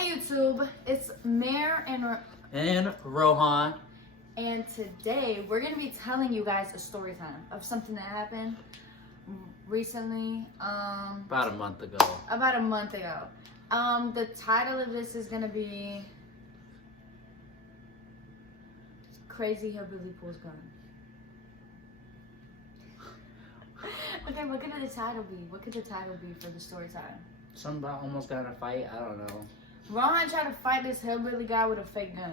Hey YouTube, it's Mare and Rohan. And today we're going to be telling you guys a story time of something that happened recently. About a month ago. The title of this is going to be Crazy Hillbilly Pulls Gun. Okay, what could the title be? What could the title be for the story time? Something about almost got in a fight. I don't know. Rohan tried to fight this hillbilly guy with a fake gun.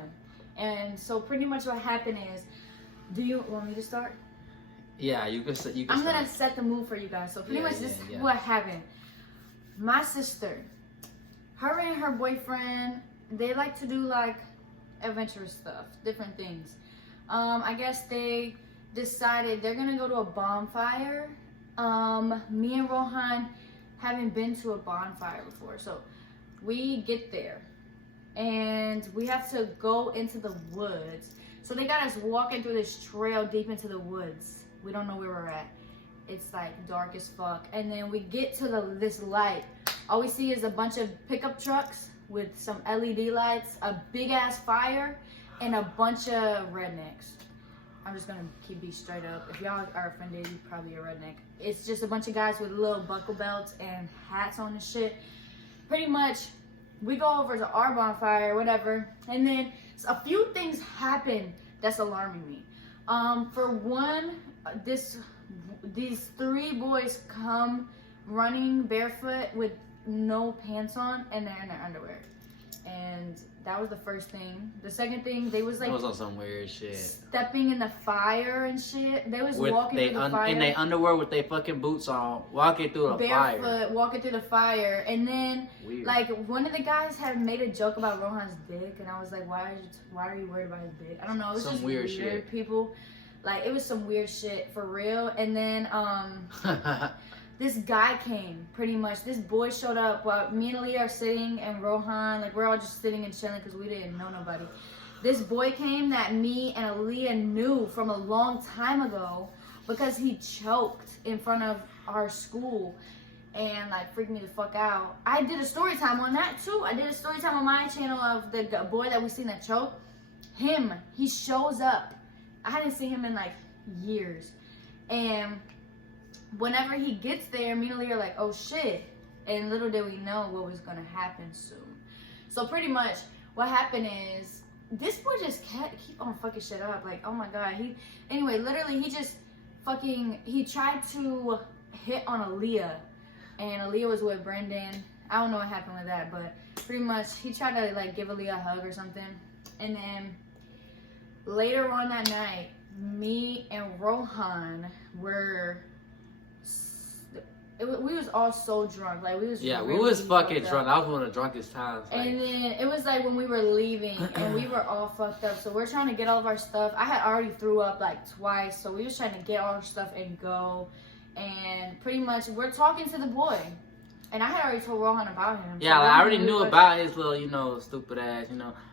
And so pretty much what happened is, do you want me to start? Yeah, you can start. I'm going to set the mood for you guys. So pretty much this is what happened. My sister, her and her boyfriend, they like to do like adventurous stuff, different things. I guess they decided they're going to go to a bonfire. Me and Rohan haven't been to a bonfire before. So we get there and we have to go into the woods. So they got us walking through this trail deep into the woods. We don't know where we're at. It's like dark as fuck. And then we get to this light. All we see is a bunch of pickup trucks with some LED lights, a big ass fire, and a bunch of rednecks. I'm just gonna be straight up. If y'all are offended, you're probably a redneck. It's just a bunch of guys with little buckle belts and hats on and shit. Pretty much, we go over to our bonfire, whatever, and then a few things happen that's alarming me. For one, these three boys come running barefoot with no pants on, and they're in their underwear. And that was the first thing. The second thing, they was like, that was on some weird shit. Stepping in the fire and shit. They was walking through the fire. In their underwear with their fucking boots on, walking through the fire. Barefoot, walking through the fire. And then, weird. Like, one of the guys had made a joke about Rohan's dick. And I was like, why are you worried about his dick? I don't know. It was some just weird shit. People. Like, it was some weird shit for real. And then, this guy came, pretty much. This boy showed up while me and Aaliyah are sitting, and Rohan, like, we're all just sitting and chilling because we didn't know nobody. This boy came that me and Aaliyah knew from a long time ago because he choked in front of our school and, like, freaked me the fuck out. I did a story time on that, too. I did a story time on my channel of the boy that we seen that choked. He shows up. I hadn't seen him in, like, years. And whenever he gets there, me and Aaliyah are like, oh shit. And little did we know what was gonna happen soon. So pretty much what happened is this boy just keep on fucking shit up. Like, oh my god. Literally he just he tried to hit on Aaliyah. And Aaliyah was with Brendan. I don't know what happened with that, but pretty much he tried to like give Aaliyah a hug or something. And then later on that night, me and Rohan were we was all so drunk. Like, we was we was fucking drunk. That was one of the drunkest times. Like. And then it was like when we were leaving and we were all fucked up. So we're trying to get all of our stuff. I had already threw up like twice. So we was trying to get all our stuff and go. And pretty much we're talking to the boy. And I had already told Rohan about him. Yeah, like, I already knew about his little, stupid ass,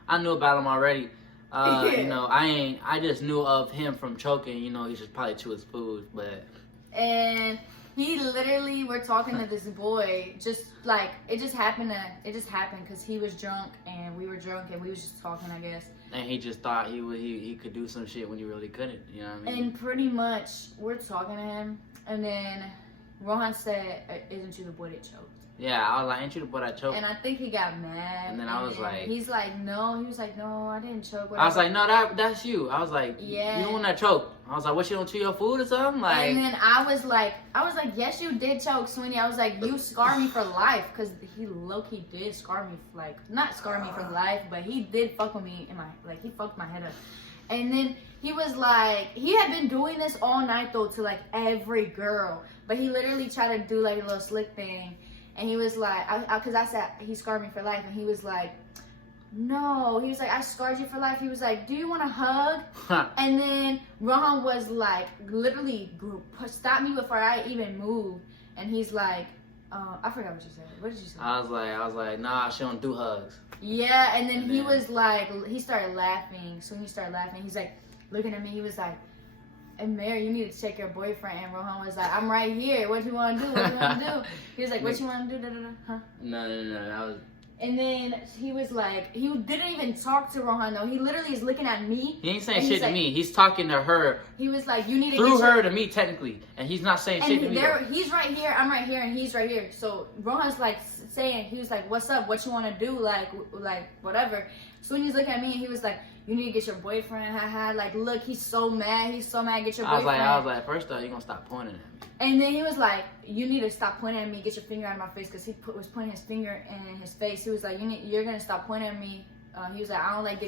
I knew about him already. I just knew of him from choking. He should probably chew his food, but. And he literally, we're talking to this boy, just like, it just happened because he was drunk and we were drunk and we was just talking, I guess. And he just thought he could do some shit when he really couldn't, you know what I mean? And pretty much, we're talking to him, and then Rohan said, isn't you the boy that choked? Yeah, I was like, ain't you the boy that choked? And I think he got mad. And then I was like... He's like, no. He was like, no, I didn't choke. Whatever. I was like, no, that's you. I was like, yeah. You the one that choked. I was like, what, you don't chew your food or something? Like... And then I was like, yes, you did choke, Sweeney. I was like, you scarred me for life. Because he low-key did scar me, like, not scar me for life, but he did fuck with me in my, like, he fucked my head up. And then he was like, he had been doing this all night, though, to, like, every girl. But he literally tried to do, like, a little slick thing. And he was like, because I said, he scarred me for life. And he was like, no. He was like, I scarred you for life. He was like, do you want a hug? And then Rohan was like, literally, stop me before I even move. And he's like, I forgot what you said. What did you say? I was like, nah, she don't do hugs. Yeah, and then he was like, he started laughing. So he started laughing. He's like, looking at me. He was like, and Mary, you need to check your boyfriend. And Rohan was like, I'm right here. What do you want to do? What do you want to do? He was like, what you want to do? Da, da, da. Huh? No. And then he was like, he didn't even talk to Rohan though. He literally is looking at me. He ain't saying shit to me. He's talking to her. He was like, you need to through her to me technically, and he's not saying shit to me. He's right here, I'm right here, and he's right here. So Rohan's like saying, he was like, what's up? What you want to do? Like whatever. So when he's looking at me, and he was like, you need to get your boyfriend. Haha. Like, look, he's so mad. He's so mad. Get your boyfriend. I was like, first off, you gonna stop pointing at me. And then he was like, you need to stop pointing at me. Get your finger out of my face, because he was pointing his finger in his face. He was like, you're gonna stop pointing at me. He was like, I don't like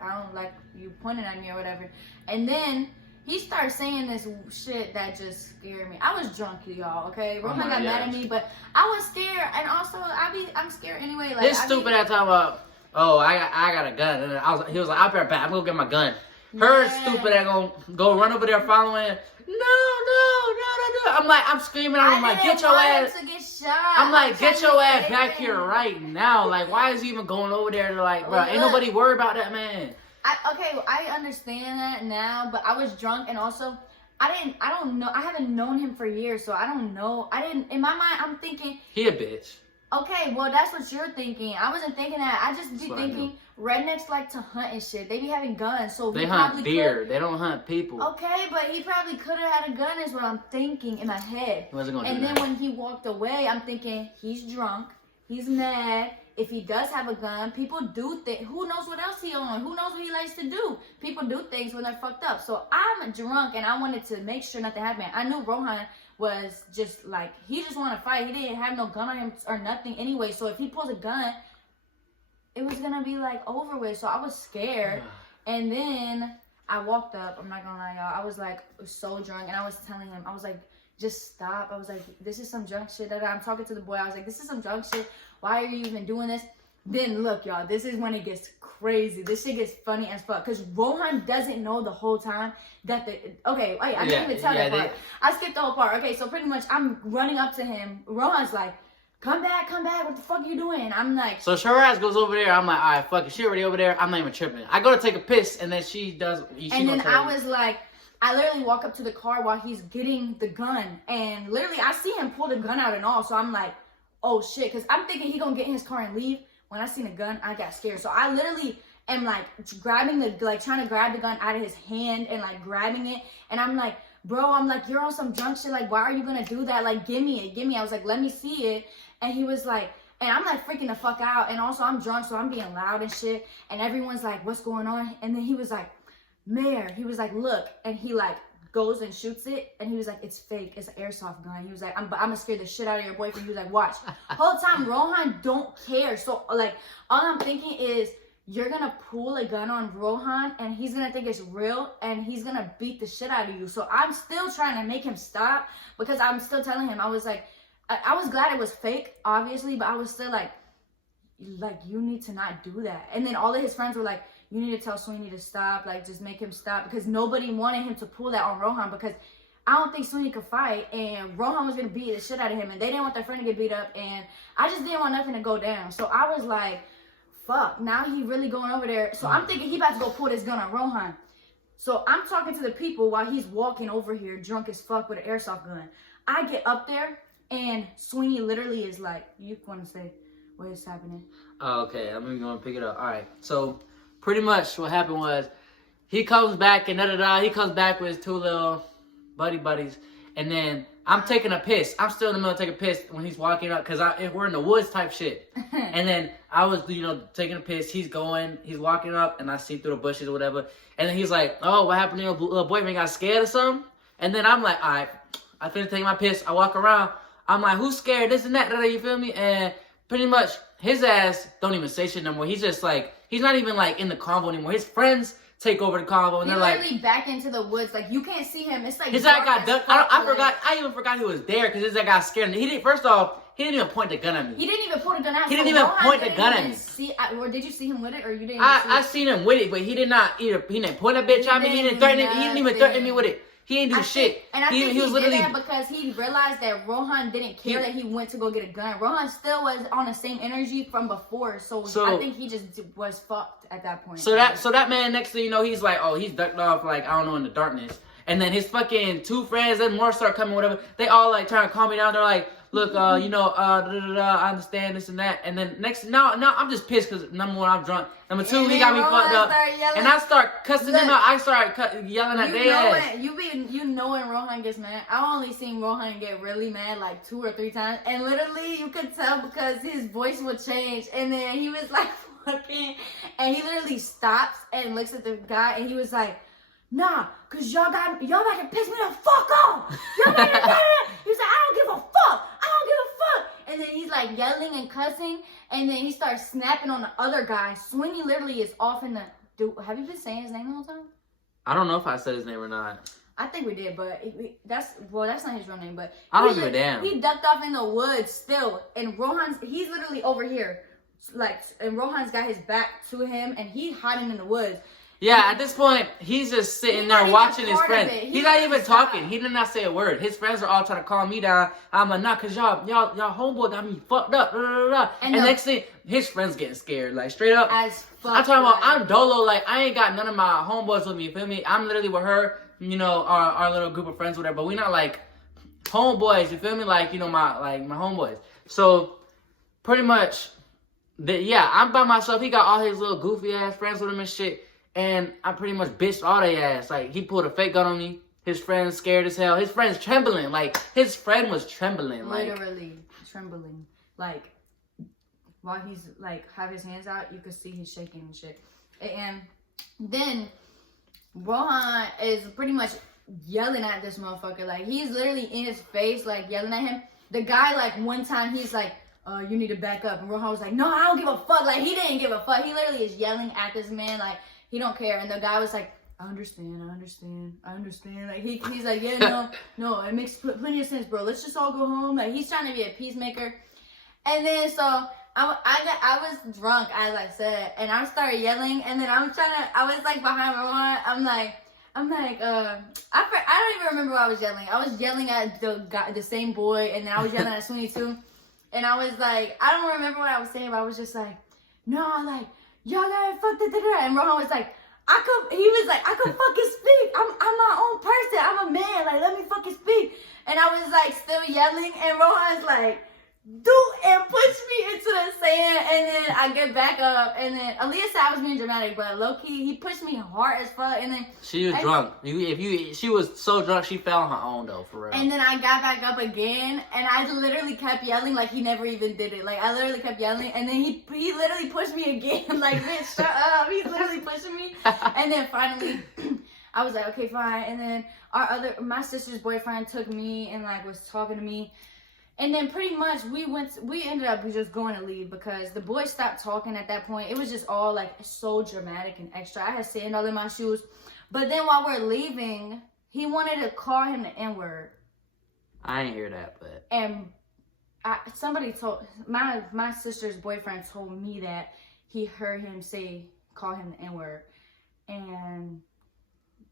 I don't like you pointing at me or whatever. And then he started saying this shit that just scared me. I was drunk, y'all. Okay, Rohan got mad at me, but I was scared, and also I'm scared anyway. Like, this stupid ass talking about, oh, I got a gun, and he was like, I'll be right back. I'm gonna get my gun. Her stupid ass gonna go run over there following. No. I'm like, I'm screaming. I'm like, get your ass. To get shot. I'm like, get your ass back here right now. Like, why is he even going over there to like, bro? Ain't nobody worried about that man. I understand that now, but I was drunk, and also I don't know. I haven't known him for years, so I don't know. In my mind, I'm thinking he a bitch. Okay, well, that's what you're thinking. I wasn't thinking that. I just be thinking rednecks like to hunt and shit. They be having guns, so they hunt deer. They don't hunt people. Okay, but he probably could have had a gun is what I'm thinking in my head. He wasn't gonna do that. And then when he walked away, I'm thinking, he's drunk. He's mad. If he does have a gun, people do things. Who knows what else he on? Who knows what he likes to do? People do things when they're fucked up. So I'm drunk, and I wanted to make sure nothing happened. I knew Rohan was just like, he just wanted to fight. He didn't have no gun on him or nothing anyway. So if he pulls a gun, it was gonna be like over with. So I was scared. And then I walked up. I'm not gonna lie, y'all. I was like so drunk, and I was telling him, I was like, just stop. I was like, this is some drunk shit. I'm talking to the boy. I was like, this is some drunk shit. Why are you even doing this? Then look, y'all, this is when it gets crazy. This shit gets funny as fuck. Because Rohan doesn't know the whole time that okay, wait, I didn't even tell that part. I skipped the whole part. Okay, so pretty much I'm running up to him. Rohan's like, come back. What the fuck are you doing? I'm like. So her ass goes over there. I'm like, all right, fuck it. She already over there. I'm not even tripping. I go to take a piss, and then she does. And then I was like, I literally walk up to the car while he's getting the gun. And literally, I see him pull the gun out and all. So I'm like, oh shit. Because I'm thinking he gonna get in his car and leave. When I seen a gun, I got scared. So I literally am like grabbing trying to grab the gun out of his hand and like grabbing it. And I'm like, bro, I'm like, you're on some drunk shit. Like, why are you gonna do that? Like, give me it. I was like, let me see it. And he was like, and I'm like freaking the fuck out. And also I'm drunk, so I'm being loud and shit. And everyone's like, what's going on? And then he was like, Mayor, he was like, look. And he like goes and shoots it, and he was like, it's fake, it's an airsoft gun. He was like, I'm gonna scare the shit out of your boyfriend. He was like, watch. Whole time Rohan don't care. So like, all I'm thinking is, you're gonna pull a gun on Rohan, and he's gonna think it's real, and he's gonna beat the shit out of you. So I'm still trying to make him stop, because I'm still telling him, I was like, I was glad it was fake, obviously, but I was still like, you need to not do that. And then all of his friends were like, you need to tell Sweeney to stop, like, just make him stop, because nobody wanted him to pull that on Rohan, because I don't think Sweeney could fight, and Rohan was going to beat the shit out of him, and they didn't want their friend to get beat up, and I just didn't want nothing to go down. So I was like, fuck, now he really going over there. So I'm thinking he about to go pull this gun on Rohan. So I'm talking to the people while he's walking over here, drunk as fuck with an airsoft gun. I get up there, and Sweeney literally is like, you want to say what is happening? Oh, okay, I'm going to pick it up. All right, so pretty much what happened was, he comes back and he comes back with his two little buddies, and then I'm taking a piss. I'm still in the middle of taking a piss when he's walking up, because we're in the woods type shit. And then I was, taking a piss. He's walking up, and I see through the bushes or whatever. And then he's like, oh, what happened to your little boyfriend? Got scared or something? And then I'm like, all right, I finish taking my piss. I walk around. I'm like, who's scared? This and that, you feel me? And pretty much his ass don't even say shit no more. He's just like, he's not even like in the convo anymore. His friends take over the convo, and they're like, literally back into the woods. Like, you can't see him. It's like his ass got ducked. I even forgot he was there, because his ass got scared. And he didn't. First off, he didn't even point the gun at me. He didn't even point the gun at me. He didn't even point the gun at me. Or did you see him with it, or you didn't? I seen him with it, but he did not either. He didn't point a bitch at me. He didn't threaten. He didn't even threaten me with it. He didn't do shit. And I think he was literally did that because he realized that Rohan didn't care that he went to go get a gun. Rohan still was on the same energy from before, so I think he just was fucked at that point. So that man, next thing you know, he's like, oh, he's ducked off, like, I don't know, in the darkness. And then his fucking two friends and more start coming, whatever. They all like trying to calm me down. They're like, look, you know, I understand this and that. And then now I'm just pissed because number one, I'm drunk. Number two, he got me fucked up. And I start cussing him out. I start yelling at their ass. You know when Rohan gets mad. I only seen Rohan get really mad like 2 or 3 times. And literally, you could tell because his voice would change. And then he was like fucking. And he literally stops and looks at the guy. And he was like, nah, cause y'all about to piss me the fuck off. Y'all about to He's like, I don't give a fuck. And then he's like yelling and cussing. And then he starts snapping on the other guy. Swingy literally is off in the... have you been saying his name the whole time? I don't know if I said his name or not. I think we did, but that's not his real name. But I don't give a damn. He ducked off in the woods still. And he's literally over here. Like, and Rohan's got his back to him. And he's hiding in the woods. Yeah, at this point, he's just sitting there watching his friends. He's not even talking. He did not say a word. His friends are all trying to calm me down. I'm like, nah, cause y'all homeboy got me fucked up. And next thing, his friends getting scared. Like, straight up. As fuck. I'm talking about, I'm dolo. Like, I ain't got none of my homeboys with me. You feel me? I'm literally with her, you know, our little group of friends, whatever. But we not like homeboys. You feel me? Like, you know, my homeboys. So, pretty much, I'm by myself. He got all his little goofy ass friends with him and shit. And I pretty much bitched all they ass. Like, he pulled a fake gun on me. His friend's scared as hell. His friend's trembling. Like, his friend was trembling. Literally trembling. Like, while he's, like, have his hands out, you could see he's shaking and shit. And then Rohan is pretty much yelling at this motherfucker. Like, he's literally in his face, like, yelling at him. The guy, like, one time, he's like, you need to back up. And Rohan was like, no, I don't give a fuck. Like, he didn't give a fuck. He literally is yelling at this man, like, he don't care. And the guy was like, I understand. Like, he's like, yeah, no, it makes plenty of sense, bro. Let's just all go home. Like, he's trying to be a peacemaker. And then, so, I was drunk, as I said, and I started yelling, and then I was, like, behind Rohan. I'm like, I don't even remember what I was yelling. I was yelling at the same boy, and then I was yelling at Sweeney, too. And I was like, I don't remember what I was saying, but I was just like, no, like, y'all gotta fuck da. And Rohan was like, I could fucking speak. I'm my own person. I'm a man. Like, let me fucking speak. And I was like, still yelling. And Rohan's like, and push me into the sand. And then I get back up. And then Aaliyah said I was being dramatic, but low key, he pushed me hard as fuck. And then she was drunk. She was so drunk, she fell on her own though, for real. And then I got back up again, and I literally kept yelling like he never even did it. Like, I literally kept yelling, and then he literally pushed me again. Like, bitch, shut up. He's literally pushing me. And then finally, I was like, okay, fine. And then my sister's boyfriend took me and like was talking to me. And then pretty much we ended up just going to leave because the boys stopped talking at that point. It was just all like so dramatic and extra. I had sand all in my shoes. But then while we're leaving, he wanted to call him the N-word. I ain't hear that, but. And somebody told, my sister's boyfriend told me that he heard him call him the N-word. And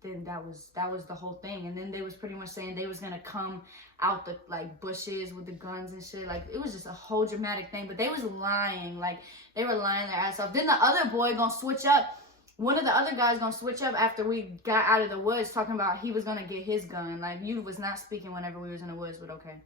then that was the whole thing. And then they was pretty much saying they was gonna come out the like bushes with the guns and shit. Like, it was just a whole dramatic thing. But they was lying. Like, they were lying their ass off. Then the other boy gonna switch up. One of the other guys gonna switch up after we got out of the woods, talking about he was gonna get his gun. Like, you was not speaking whenever we was in the woods, but okay.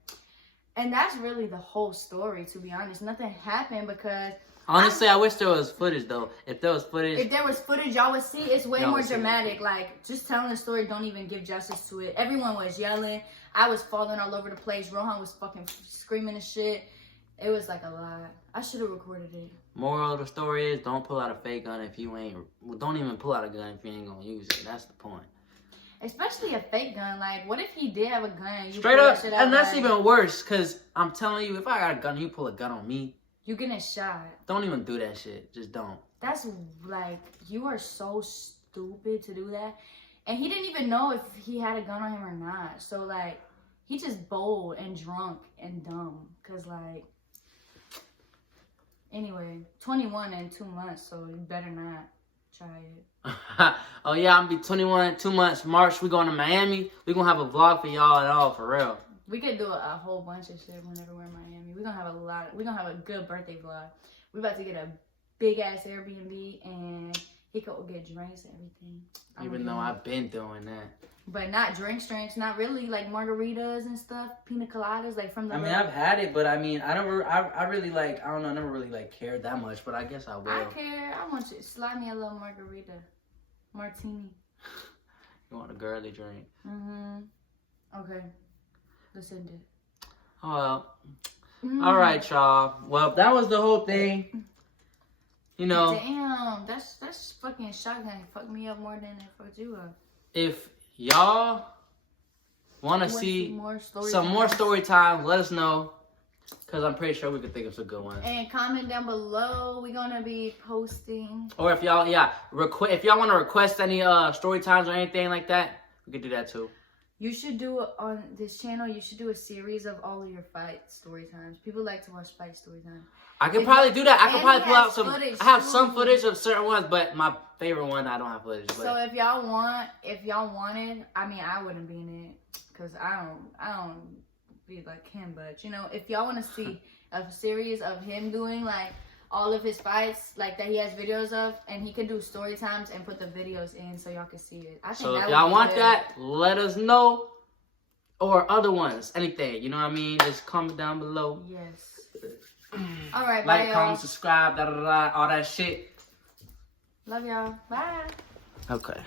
And that's really the whole story, to be honest. Nothing happened because... Honestly, I wish there was footage, though. If there was footage, y'all would see. It's way more dramatic. Like, just telling the story don't even give justice to it. Everyone was yelling. I was falling all over the place. Rohan was fucking screaming and shit. It was like a lot. I should have recorded it. Moral of the story is, don't pull out a fake gun if you ain't... Well, don't even pull out a gun if you ain't gonna use it. That's the point. Especially a fake gun. Like, what if he did have a gun? Straight up, and that's even worse. Because I'm telling you, if I got a gun, you pull a gun on me, you're getting shot. Don't even do that shit. Just don't. That's like, you are so stupid to do that. And he didn't even know if he had a gun on him or not. So, like, he just bold and drunk and dumb. Because, like, anyway, 21 in 2 months, so you better not try it. Oh, yeah, I'm going to be 21 in 2 months. March, we going to Miami. We going to have a vlog for y'all and all, for real. We could do a whole bunch of shit whenever we're in Miami. We're gonna have a lot. We're gonna have a good birthday vlog. We're about to get a big ass Airbnb, and He could get drinks and everything. Even though I've been doing that. But not drinks, not really, like margaritas and stuff, pina coladas, like from the... I mean, I've had it, but I mean, I really like, I don't know, I never really like cared that much, but I guess I will. I care. I want you to slide me a little margarita. Martini. You want a girly drink? Okay. Let's end it. Oh, well. All right, y'all. Well, that was the whole thing. You know. Damn, that's fucking shocking. It fucked me up more than it fucked you up. If y'all want to see some more story time, let us know. Because I'm pretty sure we could think of some good ones. And comment down below. We're going to be posting. Or if y'all, if y'all want to request any story times or anything like that, we could do that too. You should do on this channel, you should do a series of all of your fight story times. People like to watch fight story time. I could probably do that. I could probably pull out some. I have some footage of certain ones, but my favorite one, I don't have footage. But. So if y'all wanted, I mean, I wouldn't be in it because I don't be like him. But you know, if y'all want to see a series of him doing like all of his fights, like that he has videos of, and he can do story times and put the videos in so y'all can see it. I think so that if y'all want good. that, let us know. Or other ones, anything. You know what I mean? Just comment down below. Yes. All right, like, bye, comment, subscribe, all that shit. Love y'all. Bye. Okay.